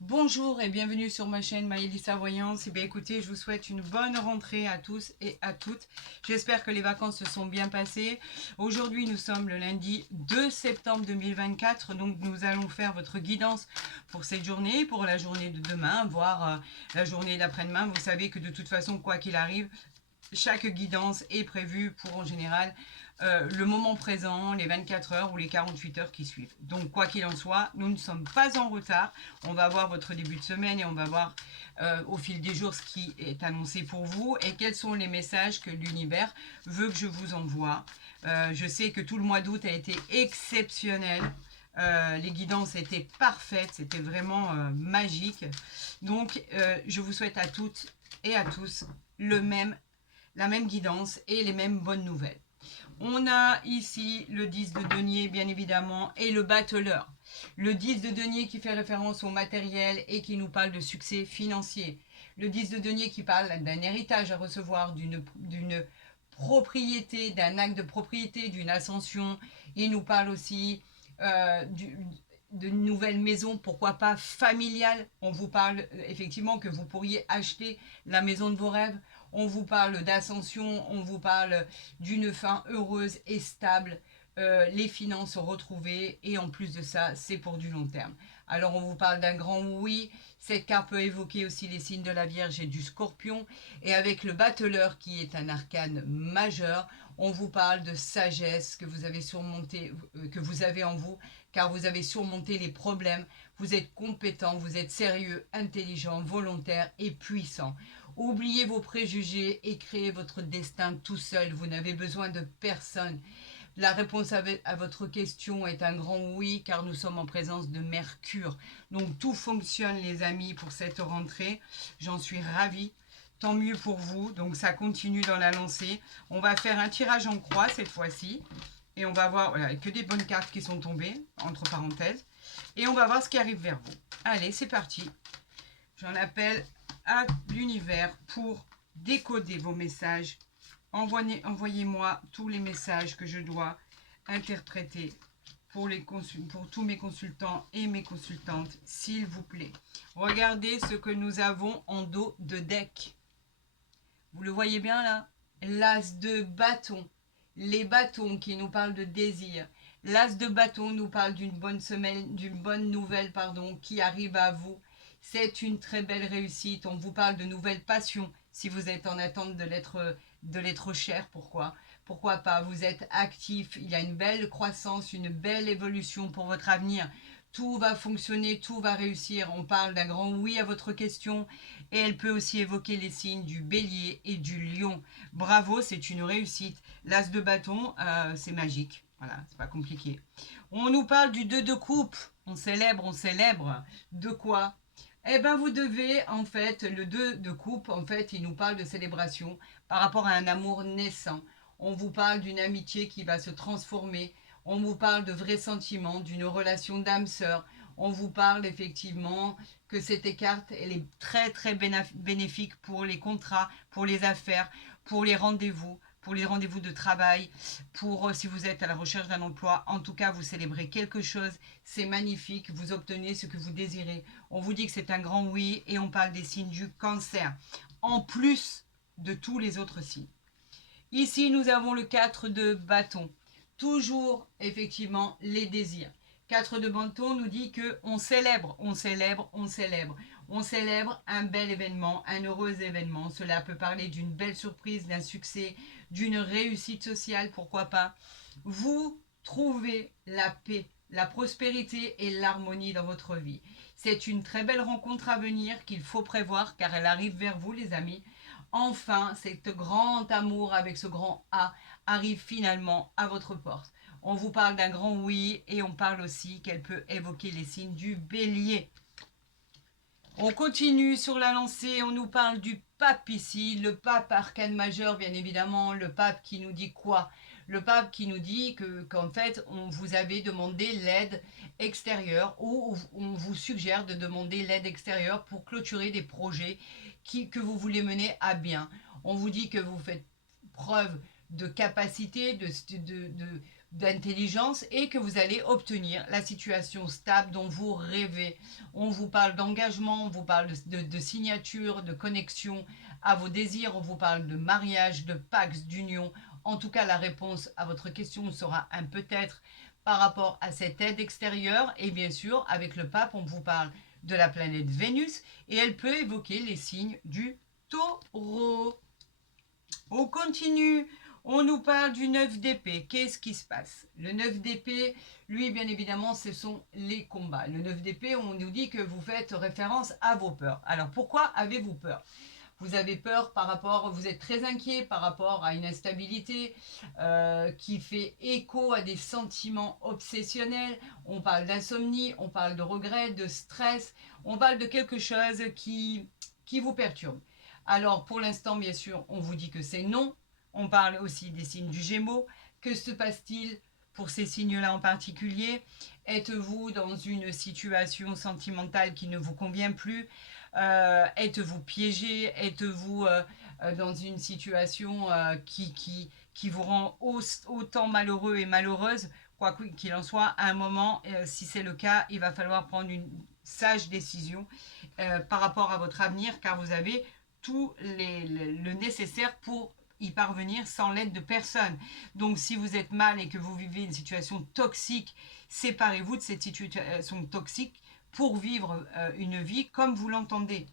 Bonjour et bienvenue sur ma chaîne Maëlissa Voyance. Et bien écoutez, je vous souhaite une bonne rentrée à tous et à toutes. J'espère que les vacances se sont bien passées. Aujourd'hui, nous sommes le lundi 2 septembre 2024. Donc nous allons faire votre guidance pour cette journée, pour la journée de demain, voire la journée d'après-demain. Vous savez que de toute façon, quoi qu'il arrive, chaque guidance est prévue pour en général le moment présent, les 24 heures ou les 48 heures qui suivent. Donc quoi qu'il en soit, nous ne sommes pas en retard. On va voir votre début de semaine et on va voir au fil des jours ce qui est annoncé pour vous et quels sont les messages que l'univers veut que je vous envoie. Je sais que tout le mois d'août a été exceptionnel. Les guidances étaient parfaites, c'était vraiment magique. Donc je vous souhaite à toutes et à tous la même guidance et les mêmes bonnes nouvelles. On a ici le 10 de denier, bien évidemment, et le battleur. Le 10 de denier qui fait référence au matériel et qui nous parle de succès financier. Le 10 de denier qui parle d'un héritage à recevoir, d'une propriété, d'un acte de propriété, d'une ascension. Il nous parle aussi de nouvelles maisons, pourquoi pas familiales. On vous parle effectivement que vous pourriez acheter la maison de vos rêves. On vous parle d'ascension, on vous parle d'une fin heureuse et stable. Les finances retrouvées et en plus de ça, c'est pour du long terme. Alors on vous parle d'un grand oui. Cette carte peut évoquer aussi les signes de la Vierge et du Scorpion. Et avec le battleur qui est un arcane majeur, on vous parle de sagesse que vous avez surmonté, que vous avez en vous, car vous avez surmonté les problèmes. Vous êtes compétent, vous êtes sérieux, intelligent, volontaire et puissant. Oubliez vos préjugés et créez votre destin tout seul. Vous n'avez besoin de personne. La réponse à votre question est un grand oui, car nous sommes en présence de Mercure. Donc tout fonctionne, les amis, pour cette rentrée. J'en suis ravie. Tant mieux pour vous. Donc ça continue dans la lancée. On va faire un tirage en croix cette fois-ci. Et on va voir, voilà, que des bonnes cartes qui sont tombées, entre parenthèses. Et on va voir ce qui arrive vers vous. Allez, c'est parti. J'en appelle à l'univers pour décoder vos messages. Envoyez-moi tous les messages que je dois interpréter pour tous mes consultants et mes consultantes, s'il vous plaît. Regardez ce que nous avons en dos de deck. Vous le voyez bien là? L'as de bâton. Les bâtons qui nous parlent de désir. L'as de bâton nous parle d'une bonne semaine, d'une bonne nouvelle, pardon, qui arrive à vous. C'est une très belle réussite. On vous parle de nouvelles passions. Si vous êtes en attente de l'être cher, pourquoi? Pourquoi pas? Vous êtes actif. Il y a une belle croissance, une belle évolution pour votre avenir. Tout va fonctionner, tout va réussir. On parle d'un grand oui à votre question et elle peut aussi évoquer les signes du bélier et du lion. Bravo, c'est une réussite. L'as de bâton, c'est magique. Voilà, c'est pas compliqué. On nous parle du 2 de coupe. On célèbre, on célèbre. De quoi? Eh bien, vous devez, en fait, le 2 de coupe, en fait, il nous parle de célébration par rapport à un amour naissant. On vous parle d'une amitié qui va se transformer. On vous parle de vrais sentiments, d'une relation d'âme-sœur. On vous parle effectivement que cette carte, elle est très, très bénéfique pour les contrats, pour les affaires, pour les rendez-vous de travail, pour si vous êtes à la recherche d'un emploi. En tout cas, vous célébrez quelque chose, c'est magnifique, vous obtenez ce que vous désirez. On vous dit que c'est un grand oui et on parle des signes du cancer, en plus de tous les autres signes. Ici, nous avons le 4 de bâton. Toujours, effectivement, les désirs. 4 de bâton nous dit que on célèbre, on célèbre, on célèbre. On célèbre un bel événement, un heureux événement. Cela peut parler d'une belle surprise, d'un succès, d'une réussite sociale, pourquoi pas. Vous trouvez la paix, la prospérité et l'harmonie dans votre vie. C'est une très belle rencontre à venir qu'il faut prévoir car elle arrive vers vous, les amis. Enfin, cet grand amour avec ce grand A arrive finalement à votre porte. On vous parle d'un grand oui et on parle aussi qu'elle peut évoquer les signes du bélier. On continue sur la lancée, on nous parle du pape ici, le pape arcane majeur bien évidemment, le pape qui nous dit quoi? Le pape qui nous dit qu'en fait on vous avait demandé l'aide extérieure ou on vous suggère de demander l'aide extérieure pour clôturer des projets que vous voulez mener à bien. On vous dit que vous faites preuve de capacité, d'intelligence et que vous allez obtenir la situation stable dont vous rêvez. On vous parle d'engagement, on vous parle de signature, de connexion à vos désirs, on vous parle de mariage, de pax, d'union. En tout cas, la réponse à votre question sera un peut-être par rapport à cette aide extérieure. Et bien sûr, avec le pape, on vous parle de la planète Vénus et elle peut évoquer les signes du taureau. On continue. On nous parle du 9 d'épée. Qu'est-ce qui se passe? Le 9 d'épée, lui, bien évidemment, ce sont les combats. Le 9 d'épée, on nous dit que vous faites référence à vos peurs. Alors, pourquoi avez-vous peur? Vous avez peur par rapport, vous êtes très inquiet par rapport à une instabilité qui fait écho à des sentiments obsessionnels. On parle d'insomnie, on parle de regret, de stress. On parle de quelque chose qui vous perturbe. Alors, pour l'instant, bien sûr, on vous dit que c'est non. On parle aussi des signes du Gémeaux. Que se passe-t-il pour ces signes-là en particulier? Êtes-vous dans une situation sentimentale qui ne vous convient plus? Êtes-vous piégé? Êtes-vous dans une situation qui vous rend autant malheureux et malheureuse? Quoi qu'il en soit, à un moment, si c'est le cas, il va falloir prendre une sage décision par rapport à votre avenir, car vous avez tout le nécessaire pour y parvenir sans l'aide de personne. Donc si vous êtes mal et que vous vivez une situation toxique, séparez-vous de cette situation toxique pour vivre une vie comme vous l'entendez.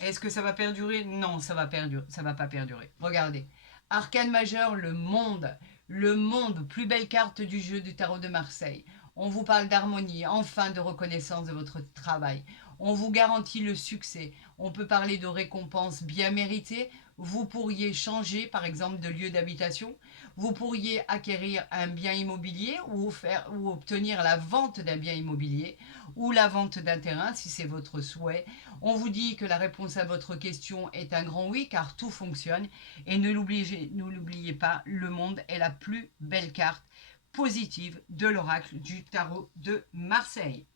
Est-ce que ça va perdurer? Non, ça va pas perdurer. Regardez. Arcane majeur, le monde. Le monde, plus belle carte du jeu du tarot de Marseille. On vous parle d'harmonie, enfin de reconnaissance de votre travail. On vous garantit le succès. On peut parler de récompenses bien méritées. Vous pourriez changer, par exemple, de lieu d'habitation. Vous pourriez acquérir un bien immobilier ou obtenir la vente d'un bien immobilier ou la vente d'un terrain, si c'est votre souhait. On vous dit que la réponse à votre question est un grand oui, car tout fonctionne. Et ne l'oubliez pas, le monde est la plus belle carte positive de l'oracle du tarot de Marseille.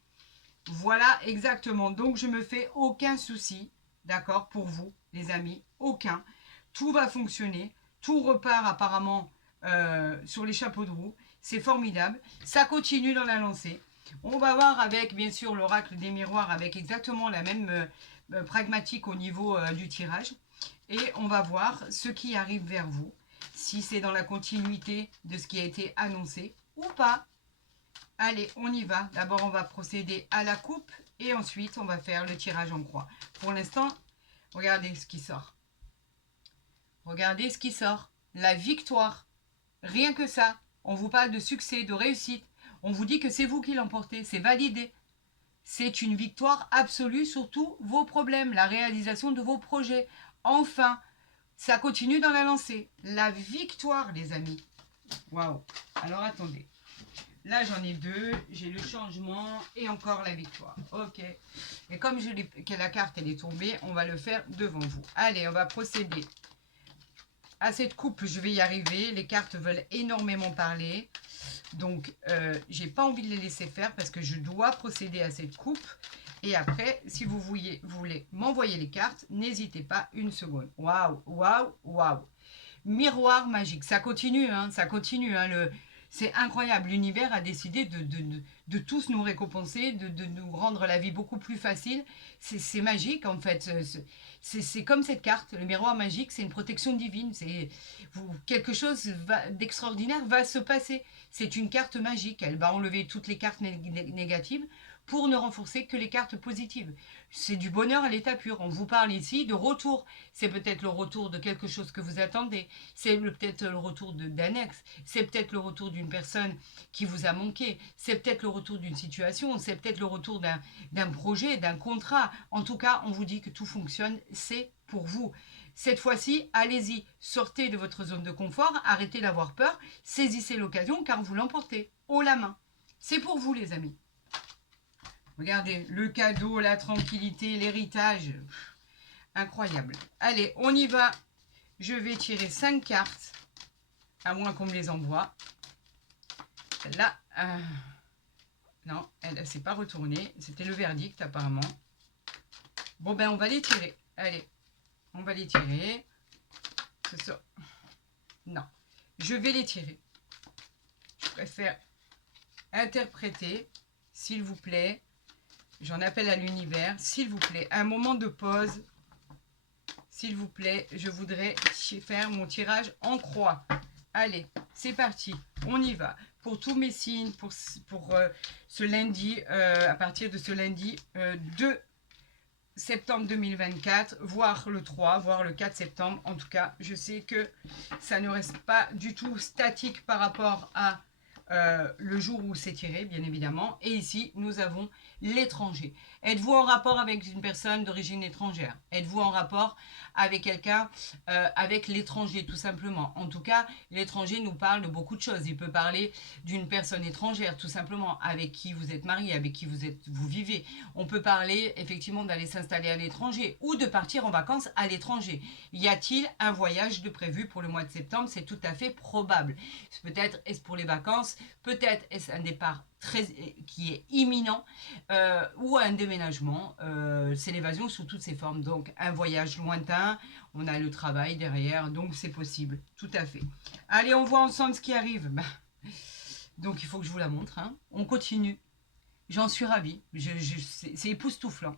Voilà exactement. Donc, je me fais aucun souci, d'accord, pour vous, les amis, aucun. Tout va fonctionner. Tout repart apparemment sur les chapeaux de roue. C'est formidable. Ça continue dans la lancée. On va voir avec, bien sûr, l'oracle des miroirs avec exactement la même pragmatique au niveau du tirage. Et on va voir ce qui arrive vers vous, si c'est dans la continuité de ce qui a été annoncé ou pas. Allez, on y va. D'abord, on va procéder à la coupe et ensuite, on va faire le tirage en croix. Pour l'instant, regardez ce qui sort. Regardez ce qui sort. La victoire. Rien que ça. On vous parle de succès, de réussite. On vous dit que c'est vous qui l'emportez. C'est validé. C'est une victoire absolue sur tous vos problèmes. La réalisation de vos projets. Enfin, ça continue dans la lancée. La victoire, les amis. Waouh. Alors, attendez. Là, j'en ai deux. J'ai le changement et encore la victoire. Ok. Et comme que la carte elle est tombée, on va le faire devant vous. Allez, on va procéder à cette coupe. Je vais y arriver. Les cartes veulent énormément parler. Donc, j'ai pas envie de les laisser faire parce que je dois procéder à cette coupe. Et après, si vous voulez m'envoyer les cartes, n'hésitez pas une seconde. Waouh, waouh, waouh. Miroir magique. Ça continue, hein, ça continue. Hein, c'est incroyable. L'univers a décidé de tous nous récompenser, de nous rendre la vie beaucoup plus facile. C'est magique, en fait. C'est comme cette carte. Le miroir magique, c'est une protection divine. Quelque chose d'extraordinaire va se passer. C'est une carte magique. Elle va enlever toutes les cartes négatives pour ne renforcer que les cartes positives. C'est du bonheur à l'état pur. On vous parle ici de retour. C'est peut-être le retour de quelque chose que vous attendez. C'est peut-être le retour d'annexe. C'est peut-être le retour d'une personne qui vous a manqué. C'est peut-être le retour d'une situation. C'est peut-être le retour d'un projet, d'un contrat. En tout cas, on vous dit que tout fonctionne. C'est pour vous. Cette fois-ci, allez-y. Sortez de votre zone de confort. Arrêtez d'avoir peur. Saisissez l'occasion car vous l'emportez haut la main. C'est pour vous, les amis. Regardez, le cadeau, la tranquillité, l'héritage. Incroyable. Allez, on y va. Je vais tirer 5 cartes. À moins qu'on me les envoie. Là, non, elle ne s'est pas retournée. C'était le verdict, apparemment. Bon, ben, on va les tirer. Allez, on va les tirer. C'est ça. Non, je vais les tirer. préfère interpréter, s'il vous plaît. J'en appelle à l'univers, s'il vous plaît. Un moment de pause. S'il vous plaît, je voudrais faire mon tirage en croix. Allez, c'est parti, on y va. Pour tous mes signes, pour ce lundi, à partir de ce lundi 2 septembre 2024, voire le 3, voire le 4 septembre. En tout cas, je sais que ça ne reste pas du tout statique par rapport à le jour où c'est tiré, bien évidemment. Et ici, nous avons l'étranger. Êtes-vous en rapport avec une personne d'origine étrangère? Êtes-vous en rapport avec quelqu'un, avec l'étranger, tout simplement? En tout cas, l'étranger nous parle de beaucoup de choses. Il peut parler d'une personne étrangère, tout simplement, avec qui vous êtes marié, avec qui vous vivez. On peut parler, effectivement, d'aller s'installer à l'étranger ou de partir en vacances à l'étranger. Y a-t-il un voyage de prévu pour le mois de septembre? C'est tout à fait probable. Peut-être est-ce pour les vacances, peut-être est-ce un départ qui est imminent ou un déménagement. C'est l'évasion sous toutes ses formes. Donc un voyage lointain, on a le travail derrière, donc c'est possible, tout à fait. Allez, on voit ensemble ce qui arrive. Donc il faut que je vous la montre. Hein. On continue. J'en suis ravie. C'est époustouflant.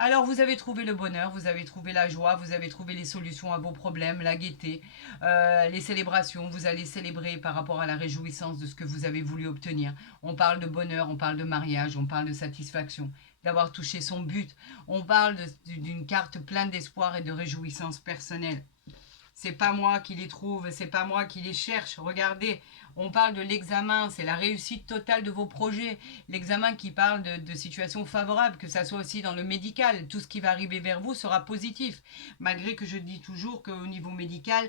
Alors, vous avez trouvé le bonheur, vous avez trouvé la joie, vous avez trouvé les solutions à vos problèmes, la gaieté, les célébrations. Vous allez célébrer par rapport à la réjouissance de ce que vous avez voulu obtenir. On parle de bonheur, on parle de mariage, on parle de satisfaction, d'avoir touché son but. On parle d'une carte pleine d'espoir et de réjouissance personnelle. C'est pas moi qui les trouve, c'est pas moi qui les cherche. Regardez, on parle de l'examen, c'est la réussite totale de vos projets. L'examen qui parle de situations favorables, que ça soit aussi dans le médical. Tout ce qui va arriver vers vous sera positif. Malgré que je dis toujours qu'au niveau médical,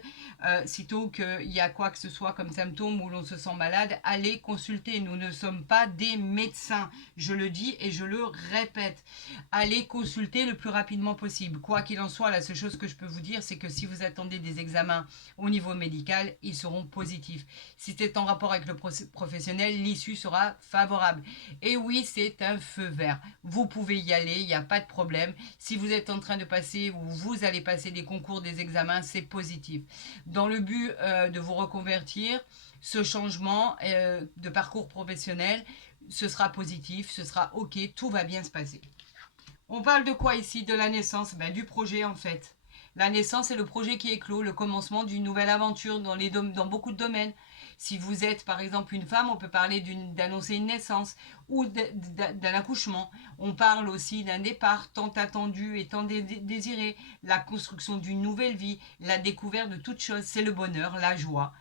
sitôt qu'il y a quoi que ce soit comme symptôme où l'on se sent malade, allez consulter. Nous ne sommes pas des médecins. Je le dis et je le répète. Allez consulter le plus rapidement possible. Quoi qu'il en soit, la seule chose que je peux vous dire, c'est que si vous attendez des examens au niveau médical, ils seront positifs. Si c'est en rapport avec le professionnel, l'issue sera favorable. Et oui, c'est un feu vert. Vous pouvez y aller, il n'y a pas de problème. Si vous êtes en train de passer ou vous allez passer des concours, des examens, c'est positif. Dans le but de vous reconvertir, ce changement de parcours professionnel, ce sera positif, ce sera OK, tout va bien se passer. On parle de quoi ici? De la naissance, du projet en fait. La naissance est le projet qui éclot, le commencement d'une nouvelle aventure dans beaucoup de domaines. Si vous êtes par exemple une femme, on peut parler d'annoncer une naissance ou d'un accouchement. On parle aussi d'un départ tant attendu et tant désiré, la construction d'une nouvelle vie, la découverte de toutes choses, c'est le bonheur, la joie.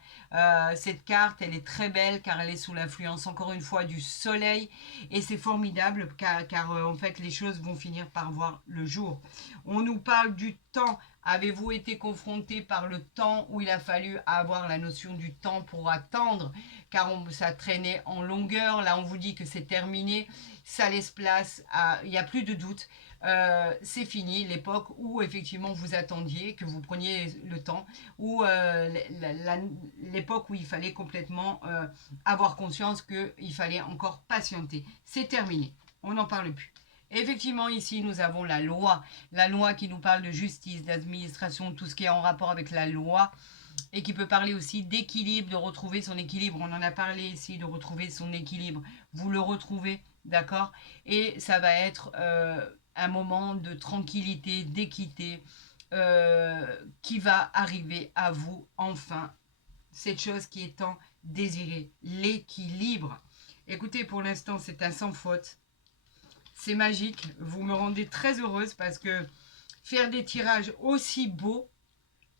Cette carte, elle est très belle car elle est sous l'influence encore une fois du soleil et c'est formidable car en fait les choses vont finir par voir le jour. On nous parle du temps. Avez-vous été confronté par le temps où il a fallu avoir la notion du temps pour attendre car ça traînait en longueur? Là, on vous dit que c'est terminé. Ça laisse place à... Il n'y a plus de doute. C'est fini, l'époque où effectivement vous attendiez, que vous preniez le temps, ou l'époque où il fallait complètement avoir conscience qu'il fallait encore patienter. C'est terminé. On n'en parle plus. Effectivement, ici, nous avons la loi qui nous parle de justice, d'administration, tout ce qui est en rapport avec la loi et qui peut parler aussi d'équilibre, de retrouver son équilibre. On en a parlé ici, de retrouver son équilibre. Vous le retrouvez, d'accord? Et ça va être un moment de tranquillité, d'équité qui va arriver à vous enfin. Cette chose qui est tant désirée, l'équilibre. Écoutez, pour l'instant, c'est un sans faute. C'est magique, vous me rendez très heureuse parce que faire des tirages aussi beaux,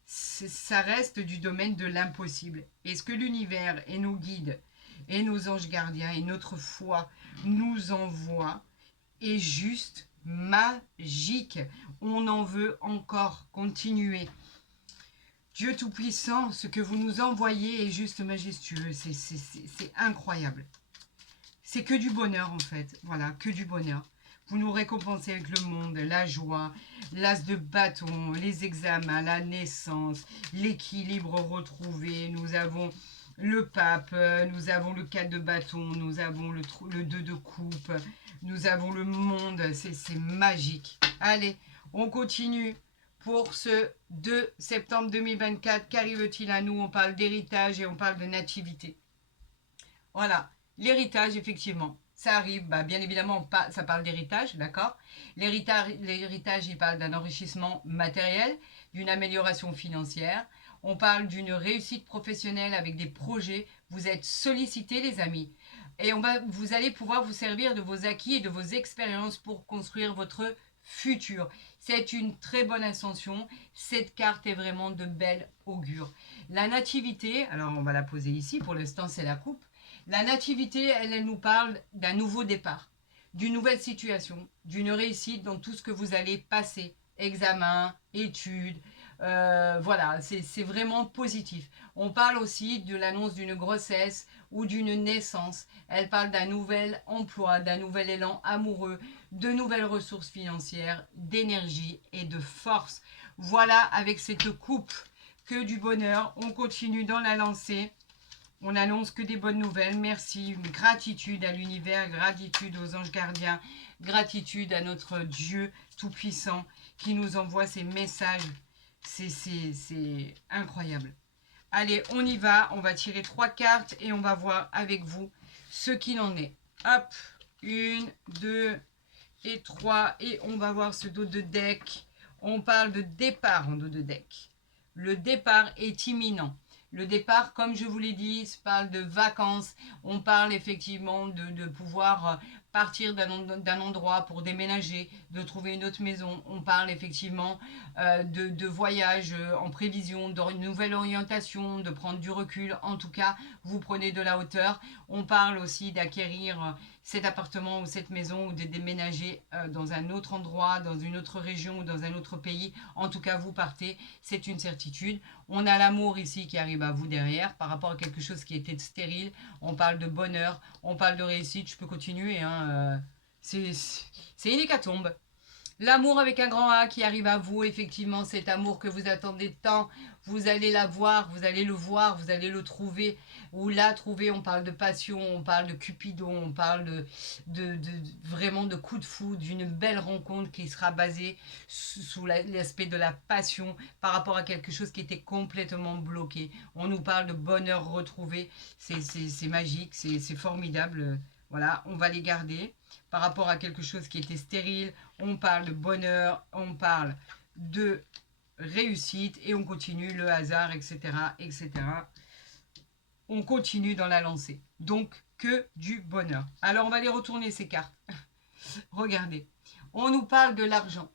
ça reste du domaine de l'impossible. Et ce que l'univers et nos guides et nos anges gardiens et notre foi nous envoient est juste magique. On en veut encore continuer. Dieu Tout-Puissant, ce que vous nous envoyez est juste majestueux, c'est incroyable. C'est que du bonheur en fait, voilà, que du bonheur. Vous nous récompensez avec le monde, la joie, l'as de bâton, les examens, la naissance, l'équilibre retrouvé. Nous avons le pape, nous avons le 4 de bâton, nous avons le 2 de coupe, nous avons le monde, c'est magique. Allez, on continue pour ce 2 septembre 2024. Qu'arrive-t-il à nous? On parle d'héritage et on parle de nativité. Voilà, l'héritage, effectivement, ça arrive, bah, bien évidemment, ça parle d'héritage, d'accord. L'héritage, il parle d'un enrichissement matériel, d'une amélioration financière. On parle d'une réussite professionnelle avec des projets. Vous êtes sollicités, les amis. Et vous allez pouvoir vous servir de vos acquis et de vos expériences pour construire votre futur. C'est une très bonne ascension. Cette carte est vraiment de belle augure. La nativité, alors on va la poser ici, pour l'instant c'est la coupe. La nativité, elle nous parle d'un nouveau départ, d'une nouvelle situation, d'une réussite dans tout ce que vous allez passer, examen, études, voilà, c'est vraiment positif. On parle aussi de l'annonce d'une grossesse ou d'une naissance. Elle parle d'un nouvel emploi, d'un nouvel élan amoureux, de nouvelles ressources financières, d'énergie et de force. Voilà, avec cette coupe, que du bonheur. On continue dans la lancée. On annonce que des bonnes nouvelles. Merci. Gratitude à l'univers, gratitude aux anges gardiens, gratitude à notre Dieu Tout-Puissant qui nous envoie ces messages. C'est incroyable. Allez, on y va. On va tirer 3 cartes et on va voir avec vous ce qu'il en est. Hop, 1, 2 et 3. Et on va voir ce dos de deck. On parle de départ en dos de deck. Le départ est imminent. Le départ, comme je vous l'ai dit, se parle de vacances. On parle effectivement de pouvoir partir d'un endroit pour déménager, de trouver une autre maison. On parle effectivement de voyage en prévision, d'une nouvelle orientation, de prendre du recul. En tout cas, vous prenez de la hauteur. On parle aussi d'acquérir cet appartement ou cette maison ou de déménager dans un autre endroit, dans une autre région ou dans un autre pays. En tout cas, vous partez, c'est une certitude. On a l'amour ici qui arrive à vous derrière par rapport à quelque chose qui était stérile. On parle de bonheur, on parle de réussite. Je peux continuer, hein, c'est une hécatombe. L'amour avec un grand A qui arrive à vous, effectivement, cet amour que vous attendez tant, vous allez l'avoir, vous allez le voir, vous allez le trouver, ou la trouver. On parle de passion, on parle de Cupidon, on parle vraiment de coup de foudre, d'une belle rencontre qui sera basée sous l'aspect de la passion par rapport à quelque chose qui était complètement bloqué. On nous parle de bonheur retrouvé, c'est magique, c'est formidable. Voilà, on va les garder par rapport à quelque chose qui était stérile. On parle de bonheur, on parle de réussite et on continue le hasard, etc., etc. On continue dans la lancée. Donc, que du bonheur. Alors, on va les retourner, ces cartes. Regardez. On nous parle de l'argent.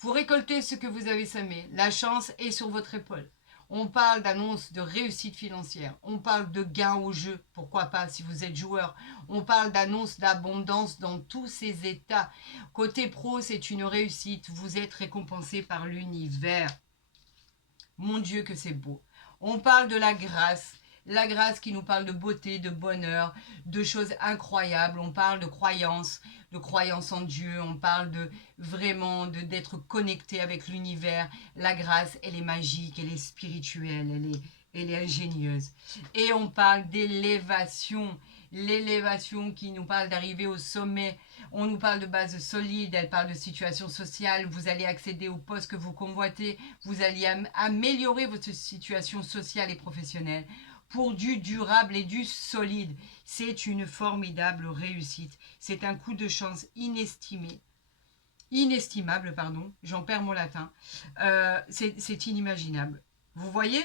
Vous récoltez ce que vous avez semé. La chance est sur votre épaule. On parle d'annonce de réussite financière. On parle de gain au jeu. Pourquoi pas si vous êtes joueur. On parle d'annonce d'abondance dans tous ces états. Côté pro, c'est une réussite. Vous êtes récompensé par l'univers. Mon Dieu que c'est beau. On parle de la grâce. La grâce qui nous parle de beauté, de bonheur, de choses incroyables. On parle de croyance en Dieu. On parle de vraiment d'être connecté avec l'univers. La grâce, elle est magique, elle est spirituelle, elle est ingénieuse. Et on parle d'élévation. L'élévation qui nous parle d'arriver au sommet. On nous parle de base solide, elle parle de situation sociale. Vous allez accéder au poste que vous convoitez. Vous allez améliorer votre situation sociale et professionnelle pour du durable et du solide. C'est une formidable réussite. C'est un coup de chance inestimable, pardon. J'en perds mon latin. C'est inimaginable. Vous voyez ?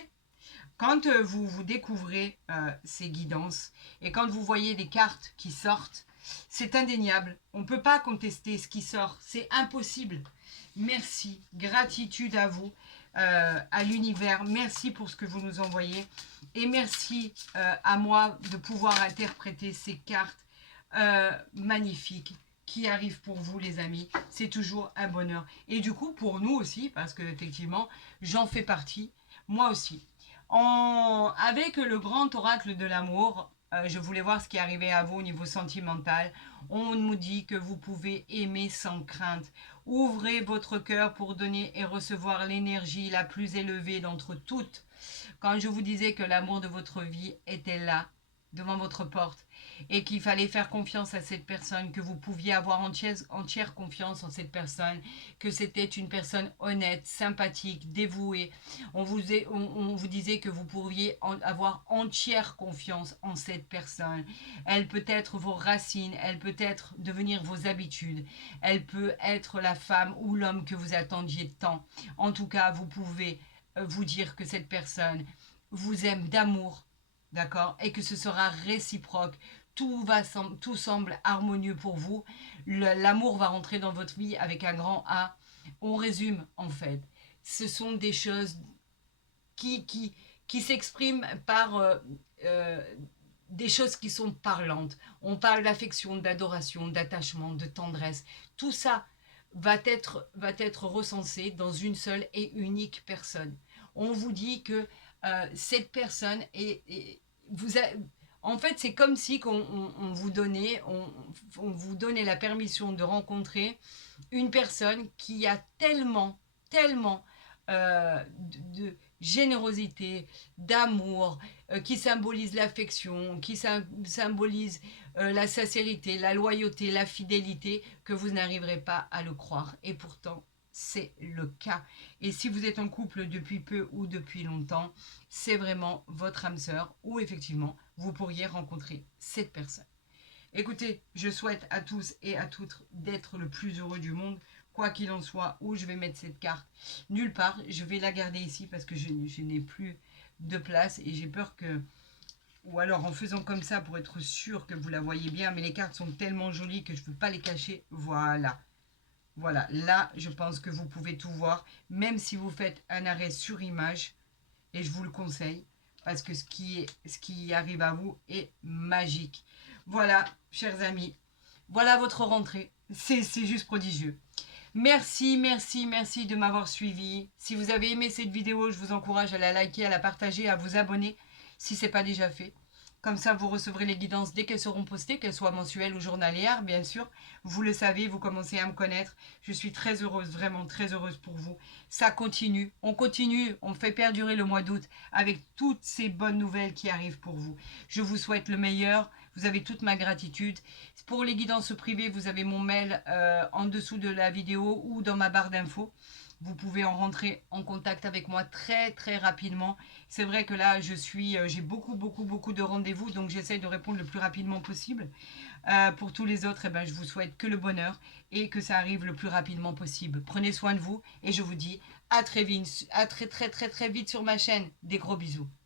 Quand vous découvrez ces guidances et quand vous voyez les cartes qui sortent, c'est indéniable. On ne peut pas contester ce qui sort. C'est impossible. Merci. Gratitude à vous, à l'univers. Merci pour ce que vous nous envoyez. Et merci à moi de pouvoir interpréter ces cartes magnifiques qui arrivent pour vous, les amis. C'est toujours un bonheur. Et du coup, pour nous aussi, parce que effectivement, j'en fais partie, moi aussi. Avec le grand oracle de l'amour, je voulais voir ce qui arrivait à vous au niveau sentimental. On nous dit que vous pouvez aimer sans crainte. Ouvrez votre cœur pour donner et recevoir l'énergie la plus élevée d'entre toutes. Quand je vous disais que l'amour de votre vie était là, devant votre porte, et qu'il fallait faire confiance à cette personne, que vous pouviez avoir entière confiance en cette personne, que c'était une personne honnête, sympathique, dévouée. On vous disait que vous pourriez avoir entière confiance en cette personne. Elle peut être vos racines, elle peut être devenir vos habitudes, elle peut être la femme ou l'homme que vous attendiez tant. En tout cas, vous pouvez vous dire que cette personne vous aime d'amour, d'accord, et que ce sera réciproque. Tout semble harmonieux pour vous. L'amour va rentrer dans votre vie avec un grand A. On résume en fait. Ce sont des choses qui, qui, qui s'expriment par euh, des choses qui sont parlantes. On parle d'affection, d'adoration, d'attachement, de tendresse. Tout ça va être recensé dans une seule et unique personne. On vous dit que cette personne vous a, en fait, c'est comme si on vous donnait, on vous donnait la permission de rencontrer une personne qui a tellement de générosité, d'amour, qui symbolise l'affection, qui symbolise la sincérité, la loyauté, la fidélité, que vous n'arriverez pas à le croire. Et pourtant, c'est le cas. Et si vous êtes en couple depuis peu ou depuis longtemps, c'est vraiment votre âme sœur où effectivement vous pourriez rencontrer cette personne. Écoutez, je souhaite à tous et à toutes d'être le plus heureux du monde, quoi qu'il en soit. Où je vais mettre cette carte? Nulle part. Je vais la garder ici parce que je n'ai plus de place et j'ai peur que... Ou alors en faisant comme ça pour être sûr que vous la voyez bien, mais les cartes sont tellement jolies que je ne peux pas les cacher. Voilà. Voilà, là, je pense que vous pouvez tout voir, même si vous faites un arrêt sur image, et je vous le conseille, parce que ce qui arrive à vous est magique. Voilà, chers amis, voilà votre rentrée. C'est juste prodigieux. Merci, merci, merci de m'avoir suivi. Si vous avez aimé cette vidéo, je vous encourage à la liker, à la partager, à vous abonner, si ce n'est pas déjà fait. Comme ça, vous recevrez les guidances dès qu'elles seront postées, qu'elles soient mensuelles ou journalières, bien sûr. Vous le savez, vous commencez à me connaître. Je suis très heureuse, vraiment très heureuse pour vous. Ça continue, on fait perdurer le mois d'août avec toutes ces bonnes nouvelles qui arrivent pour vous. Je vous souhaite le meilleur. Vous avez toute ma gratitude. Pour les guidances privées, vous avez mon mail en dessous de la vidéo ou dans ma barre d'infos. Vous pouvez en rentrer en contact avec moi très très rapidement. C'est vrai que là, j'ai beaucoup de rendez-vous, donc j'essaye de répondre le plus rapidement possible. Pour tous les autres, eh ben, je vous souhaite que le bonheur et que ça arrive le plus rapidement possible. Prenez soin de vous et je vous dis à très vite sur ma chaîne. Des gros bisous.